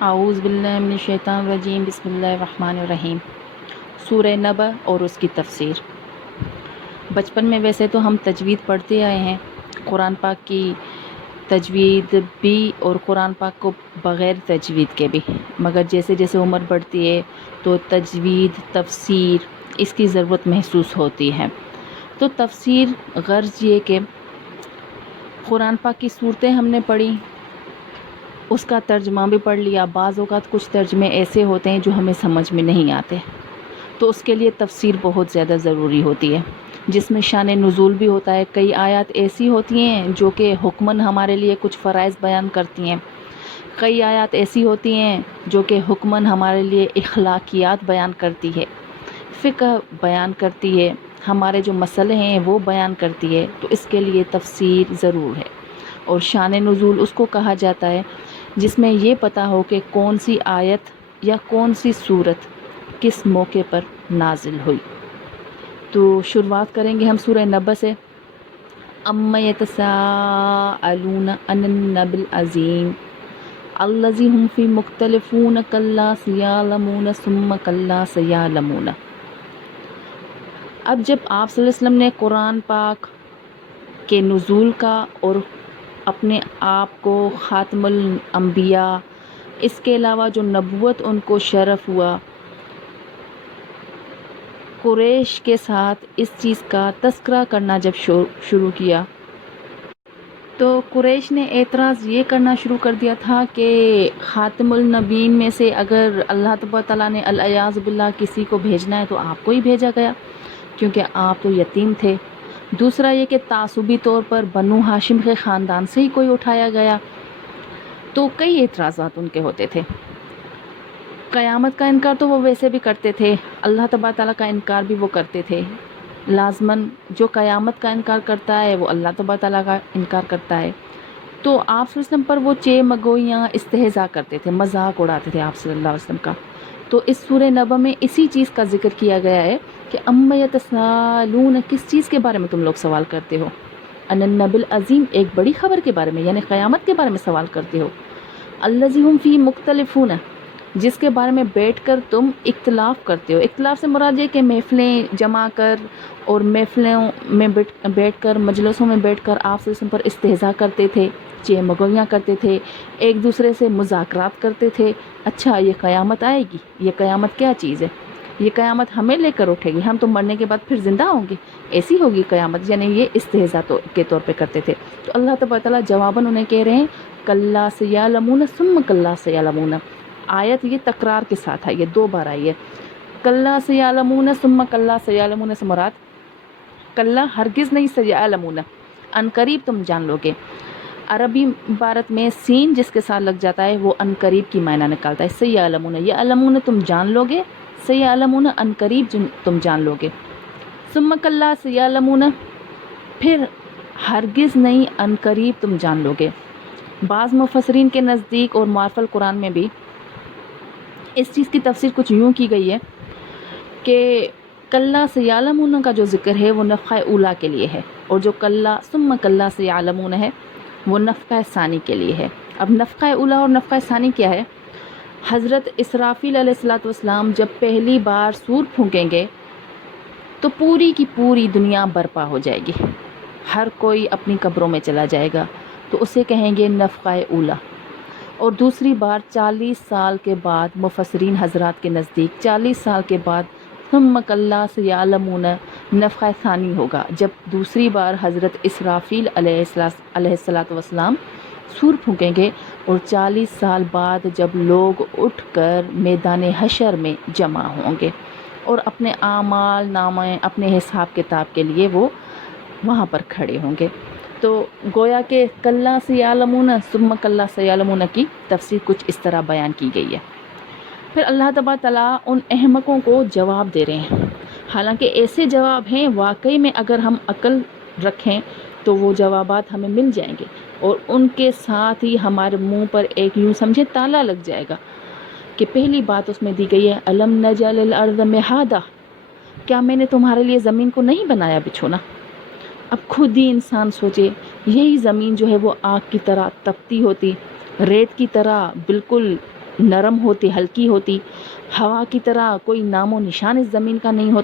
اعوذ باللہ من الشیطان الرجیم، بسم اللہ الرحمن الرحیم۔ سورہ نبأ اور اس کی تفسیر۔ بچپن میں ویسے تو ہم تجوید پڑھتے آئے ہیں، قرآن پاک کی تجوید بھی اور قرآن پاک کو بغیر تجوید کے بھی، مگر جیسے جیسے عمر بڑھتی ہے تو تجوید تفسیر اس کی ضرورت محسوس ہوتی ہے۔ تو تفسیر غرض یہ کہ قرآن پاک کی صورتیں ہم نے پڑھی، اس کا ترجمہ بھی پڑھ لیا۔ بعض اوقات کچھ ترجمے ایسے ہوتے ہیں جو ہمیں سمجھ میں نہیں آتے، تو اس کے لیے تفسیر بہت زیادہ ضروری ہوتی ہے، جس میں شان نزول بھی ہوتا ہے۔ کئی آیات ایسی ہوتی ہیں جو کہ حکماً ہمارے لیے کچھ فرائض بیان کرتی ہیں، کئی آیات ایسی ہوتی ہیں جو کہ حکماً ہمارے لیے اخلاقیات بیان کرتی ہے، فقہ بیان کرتی ہے، ہمارے جو مسئلے ہیں وہ بیان کرتی ہے۔ تو اس کے لیے تفسیر ضرور ہے۔ اور شان نزول اس کو کہا جاتا ہے جس میں یہ پتہ ہو کہ کون سی آیت یا کون سی صورت کس موقع پر نازل ہوئی۔ تو شروعات کریں گے ہم سورہ نبأ سے۔ اَمَّ يَتَسَاءَلُونَ عَنِ النَّبَإِ الْعَظِيمِ الَّذِي هُمْ فِيهِ مُخْتَلِفُونَ كَلَّا سَيَعْلَمُونَ ثُمَّ كَلَّا سَيَعْلَمُونَ۔ اب جب آپ صلی اللہ علیہ وسلم نے قرآن پاک کے نزول کا اور اپنے آپ کو خاتم الانبیاء، اس کے علاوہ جو نبوت ان کو شرف ہوا، قریش کے ساتھ اس چیز کا تذکرہ کرنا جب شروع کیا، تو قریش نے اعتراض یہ کرنا شروع کر دیا تھا کہ خاتم النبیین میں سے اگر اللہ تبارک تعالیٰ نے العیاذ باللہ کسی کو بھیجنا ہے تو آپ کو ہی بھیجا گیا، کیونکہ آپ تو یتیم تھے۔ دوسرا یہ کہ تعصبی طور پر بنو ہاشم کے خاندان سے ہی کوئی اٹھایا گیا۔ تو کئی اعتراضات ان کے ہوتے تھے۔ قیامت کا انکار تو وہ ویسے بھی کرتے تھے، اللہ تبارک تعالیٰ کا انکار بھی وہ کرتے تھے۔ لازماً جو قیامت کا انکار کرتا ہے وہ اللہ تبارک تعالیٰ کا انکار کرتا ہے۔ تو آپ صلی اللہ علیہ وسلم پر وہ چے مگویاں استہزاء کرتے تھے، مذاق اڑاتے تھے آپ صلی اللہ علیہ وسلم کا۔ تو اس سورہ نبأ میں اسی چیز کا ذکر کیا گیا ہے کہ اَمَّ يَتَسَاءَلُونَ، کس چیز کے بارے میں تم لوگ سوال کرتے ہو؟ عَنِ النَّبَإِ الْعَظِيمِ، ایک بڑی خبر کے بارے میں، یعنی قیامت کے بارے میں سوال کرتے ہو۔ الَّذِي هُمْ فِيهِ مُخْتَلِفُونَ، جس کے بارے میں بیٹھ کر تم اختلاف کرتے ہو۔ اختلاف سے مراد یہ کہ محفلیں جمع کر اور محفلوں میں بیٹھ کر، مجلسوں میں بیٹھ کر آپ سے پر استہزاء کرتے تھے، چے مگویاں کرتے تھے، ایک دوسرے سے مذاکرات کرتے تھے۔ اچھا یہ قیامت آئے گی، یہ قیامت کیا چیز ہے؟ یہ قیامت ہمیں لے کر اٹھے گی، ہم تو مرنے کے بعد پھر زندہ ہوں گے، ایسی ہوگی قیامت؟ یعنی یہ استہزاء کے طور پہ کرتے تھے۔ تو اللہ تبارک تعالیٰ جواباً انہیں کہہ رہے ہیں کَلَّا سَيَعْلَمُونَ ثُمَّ كَلَّا سَيَعْلَمُونَ۔ آیت یہ تکرار کے ساتھ ہے، یہ 2 بار آئی ہے۔ کَلَّا سَيَعْلَمُونَ ثُمَّ كَلَّا سَيَعْلَمُونَ سے مراد کَلَّا ہرگز نہیں، سَيَعْلَمُونَ ان قریب تم جان لو گے۔ عربی عبارت میں سین جس کے ساتھ لگ جاتا ہے وہ ان قریب کی معنی نکالتا ہے۔ سَيَعْلَمُونَ، یعلمون تم جان لو گے، سَيَعْلَمُونَ ان قریب تم جان لو گے۔ ثُمَّ كَلَّا سَيَعْلَمُونَ، پھر ہرگز نہیں ان قریب تم جان لو گے۔ بعض مفسرین کے نزدیک اور معرف القرآن میں بھی اس چیز کی تفسیر کچھ یوں کی گئی ہے کہ کَلَّا سَيَعْلَمُونَ کا جو ذکر ہے وہ نفخہ اولیٰ کے لیے ہے، اور جو کَلَّا ثُمَّ كَلَّا سَيَعْلَمُونَ ہے وہ نفخہ ثانی کے لیے ہے۔ اب نفخہ اولیٰ اور نفخہ ثانی کیا ہے؟ حضرت اسرافیل علیہ السلام جب پہلی بار سور پھونکیں گے تو پوری کی پوری دنیا برپا ہو جائے گی، ہر کوئی اپنی قبروں میں چلا جائے گا، تو اسے کہیں گے نفخہ اولیٰ۔ اور دوسری بار 40 سال کے بعد، مفسرین حضرات کے نزدیک 40 سال کے بعد ثم کَلَّا سَيَعْلَمُونَ نفخہ ثانی ہوگا، جب دوسری بار حضرت اسرافیل علیہ السلام سور پھونکیں گے، اور 40 سال بعد جب لوگ اٹھ کر میدان حشر میں جمع ہوں گے اور اپنے اعمال نامے، اپنے حساب کتاب کے لیے وہ وہاں پر کھڑے ہوں گے۔ تو گویا کہ کَلَّا سَيَعْلَمُونَ ثُمَّ كَلَّا سَيَعْلَمُونَ کی تفسیر کچھ اس طرح بیان کی گئی ہے۔ پھر اللہ تبارک تعالیٰ ان احمقوں کو جواب دے رہے ہیں، حالانکہ ایسے جواب ہیں واقعی میں اگر ہم عقل رکھیں تو وہ جوابات ہمیں مل جائیں گے، اور ان کے ساتھ ہی ہمارے منہ پر ایک یوں سمجھے تالا لگ جائے گا کہ پہلی بات اس میں دی گئی ہے أَلَمْ نَجْعَلِ الْأَرْضَ مِهَادًا، کیا میں نے تمہارے لیے زمین کو نہیں بنایا بچھونا؟ اب خود ہی انسان سوچے، یہی زمین جو ہے وہ آگ کی طرح تپتی ہوتی، ریت کی طرح بالکل نرم ہوتی، ہلکی ہوتی، ہوا کی طرح کوئی نام و نشان اس زمین کا نہیں ہوتا۔